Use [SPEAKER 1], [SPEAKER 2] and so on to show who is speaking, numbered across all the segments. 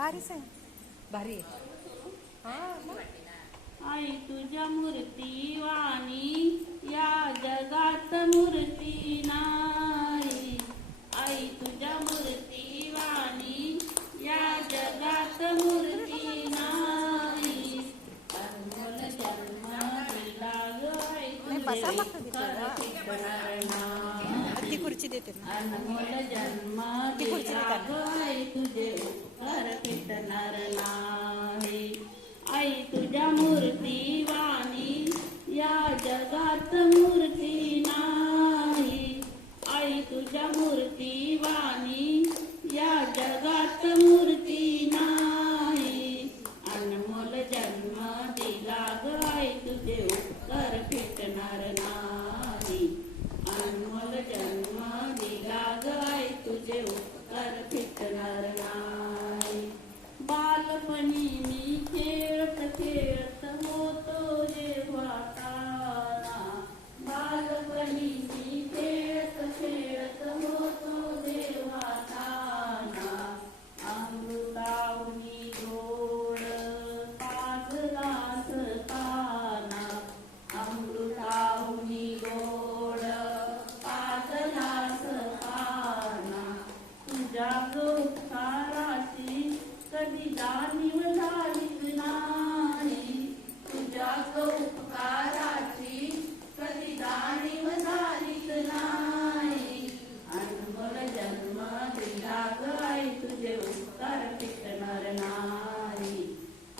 [SPEAKER 1] भारीच आहे भारी. हा.
[SPEAKER 2] आई तुझ्या मूर्ती वाणी या जगात मूर्ती नाही. आई तुझ्या मूर्ती वाणी या जगात मूर्ती नाही. जन्म दिला
[SPEAKER 1] ती खुर्ची देते ना.
[SPEAKER 2] अनमोल जन्म
[SPEAKER 1] ती खुर्ची
[SPEAKER 2] आई तुझे कर फिटणार नाही. आई तुझ्या मूर्ती वाणी या जगात मूर्ती नाही. आई तुझ्या मूर्ती वाणी या जगात मूर्ती नाही. अनमोल जन्म दिला ग आई तुझे तुझ्या गौखाराची कधी जाणीव झालीच नाही तुझ्या गौखाराची कधी जाणीव झालीच नाही अनमोल जन्म दिला ग आई तुझे उत्तर टिकणार नाही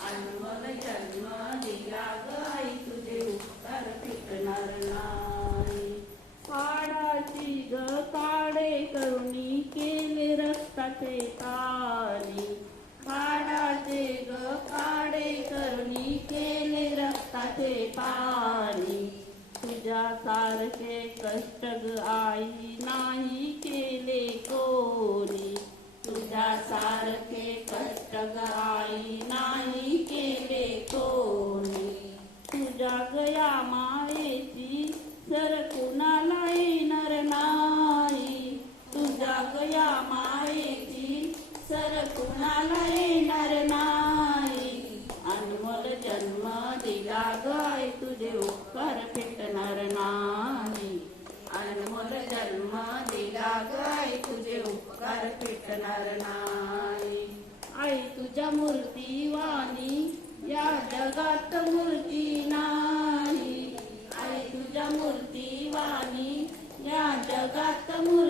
[SPEAKER 2] अनमोल जन्म दिला ग आई तुझे उत्तर टिकणार नाही पाडाची ग काडे करुणी सते पाणी पाडाचे ग काडे करुणी केले रक्ताचे पाणी. तुझ्या सारखे कष्ट ग आई नाही केले कोणी तुझ्या सारखे कष्ट ग आई नाही केले कोणी तुझ्या गया मायेची सर कुणाला येणार नाही तुझ्या गया मायेची सर येणार नाही. अनमोल जन्म दिला गाय तुझे उपकार फिटणार नाही. अनमोल जन्म दिला गाय तुझे उपकार फिटणार नाही. आई तुझ्या मूर्ती वाणी या जगात मूर्ती नाही. आई तुझ्या मूर्ती वाणी या जगात मूर्ती